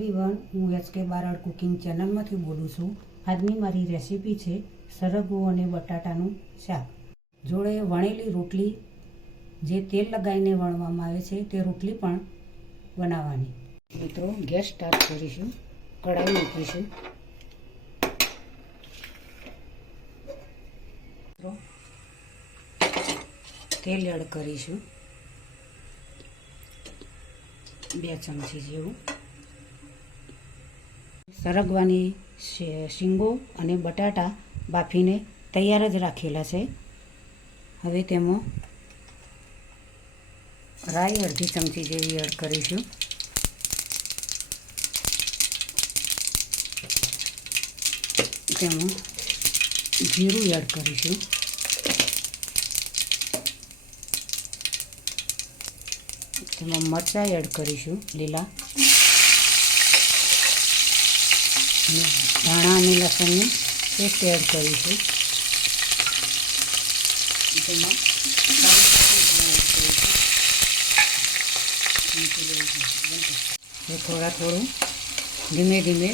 Everyone હું H K Barad cooking ચેનલમાંથી બોલું છું. આજની મારી રેસીપી છે સરગવો અને બટાટાનું શાક. જોડે વણેલી રોટલી, જે તેલ લગાવીને વણવામાં આવે છે, તે રોટલી પણ બનાવવાની. મિત્રો, ગેસ સ્ટાર્ટ કરીશું, કઢાઈ મૂકીશું. તેલ એડ કરીશું. બે ચમચી જેવું. સરગવાની શીંગો અને બટાટા બાફીને તૈયાર જ રાખેલા છે. હવે તેમાં રાઈ અડધી ચમચી જેવી એડ કરીશું. તેમાં જીરું એડ કરીશું. તેમાં મરચાં એડ કરીશું લીલા. અને ધાણા અને લસણની પેસ્ટ એડ કરીશું. તેમાં થોડા થોડું ધીમે ધીમે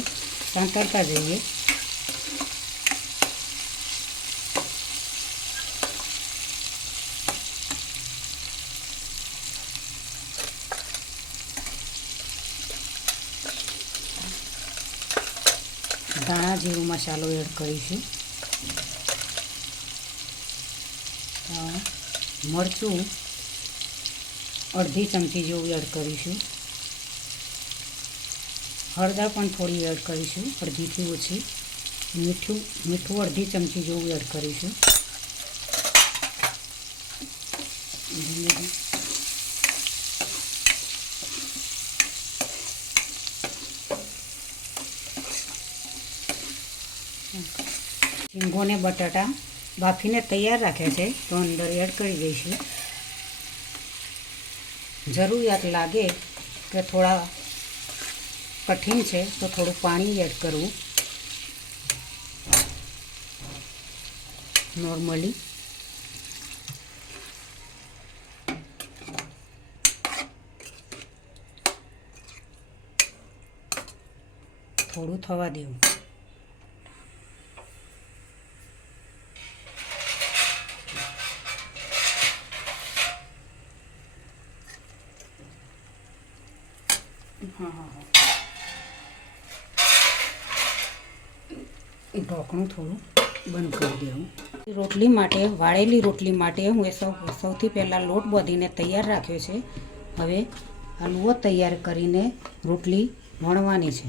સાંતળતા જઈએ. ધાણા જીરું મસાલો એડ કરીશું. મરચું અડધી ચમચી જેવું એડ કરીશું. હળદર પણ થોડી એડ કરીશું, અડધીથી ઓછી. મીઠું મીઠું અડધી ચમચી જેવું એડ કરીશું. ધીમે ધીમે ને બટાટા બાફીને તૈયાર રાખ્યા છે. તો અંદર એડ કરી દઈશું. જરૂરિયાત લાગે કે થોડા કઠિન છે, તો થોડું પાણી એડ કરવું. નોર્મલી થોડું થવા દેવું. હા હા હા ઢોકણું થોડું બંધ કરી દેવું. રોટલી માટે, વાળેલી રોટલી માટે હું એ સૌ, સૌથી પહેલાં લોટ બાંધીને તૈયાર રાખ્યો છે. હવે હલવો તૈયાર કરીને રોટલી વણવાની છે.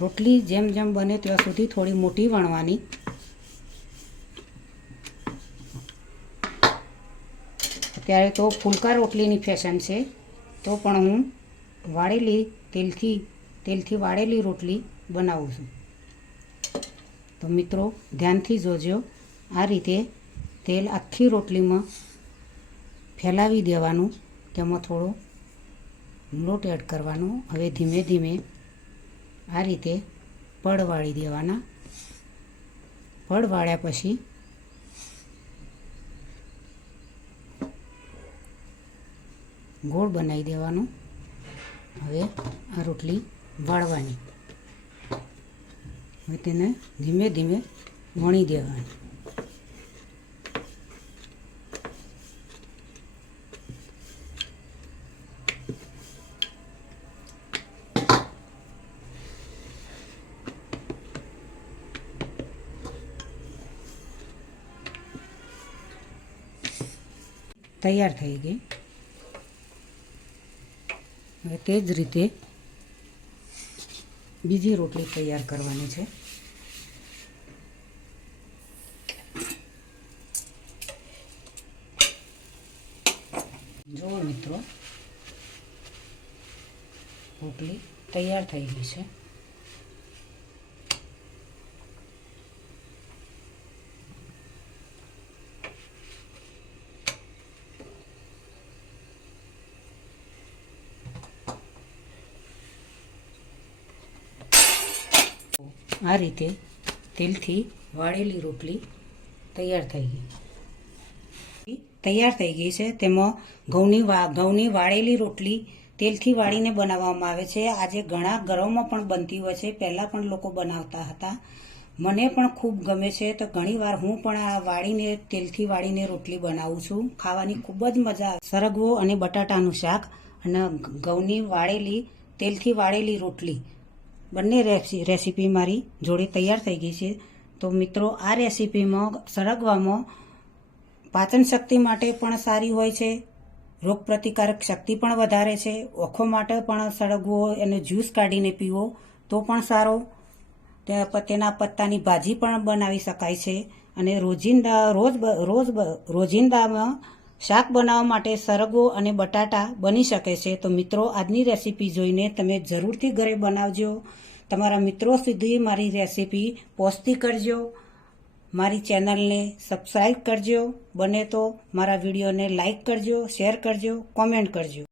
રોટલી જેમ જેમ બને ત્યાં સુધી થોડી મોટી વણવાની. અત્યારે તો ફૂલકા રોટલીની ફેશન છે. તો પણ હું વાળેલી તેલથી તેલથી વાળેલી રોટલી બનાવું છું. તો મિત્રો, ધ્યાનથી જોજો, આ રીતે તેલ આખી રોટલીમાં ફેલાવી દેવાનું તેમાં થોડો લોટ એડ કરવાનો. હવે ધીમે ધીમે આ રીતે પડ વાળી દેવાના. પડ વાળ્યા પછી ગોળ બનાવી દેવાનો. હવે આ રોટલી વાળવાની. હવે તેને ધીમે ધીમે વણી દેવાની. તૈયાર થઈ ગઈ. હવે તે જ રીતે બીજી રોટલી તૈયાર કરવાની છે. જુઓ મિત્રો, રોટલી તૈયાર થઈ ગઈ છે. આ રીતે તેલથી વાળેલી રોટલી તૈયાર થઈ ગઈ. તૈયાર થઈ ગઈ છે. તેમાં ઘઉંની વા, ઘઉંની વાળેલી રોટલી તેલથી વાળીને બનાવવામાં આવે છે. આજે ઘણા ઘરોમાં પણ બનતી હોય છે. પહેલાં પણ લોકો બનાવતા હતા. મને પણ ખૂબ ગમે છે. તો ઘણીવાર હું પણ આ વાળીને, તેલથી વાળીને રોટલી બનાવું છું. ખાવાની ખૂબ જ મજા સરગવો અને બટાટાનું શાક અને ઘઉંની વાળેલી, તેલથી વાળેલી રોટલી બંને રેસી, રેસીપી મારી જોડે તૈયાર થઈ ગઈ છે. તો મિત્રો, આ રેસીપીમાં સરગવામાં પાચન શક્તિ માટે પણ સારી હોય છે. રોગ પ્રતિકારક શક્તિ પણ વધારે છે. ઓખો માટે પણ સળગવો એને જ્યુસ કાઢીને પીવો તો પણ સારો. તેના પત્તાની ભાજી પણ બનાવી શકાય છે. અને રોજિંદા, રોજ રોજ રોજિંદામાં શાક બનાવવા માટે સરગવો અને બટાટા બની શકે છે. તો મિત્રો, આજની રેસીપી જોઈને તમે જરૂરથી ઘરે બનાવજો. તમારા મિત્રો સુધી મારી રેસીપી પહોંચતી કરજો. મારી ચેનલને સબસ્ક્રાઈબ કરજો. બને તો મારા વિડીયોને લાઈક કરજો, શેર કરજો, કોમેન્ટ કરજો.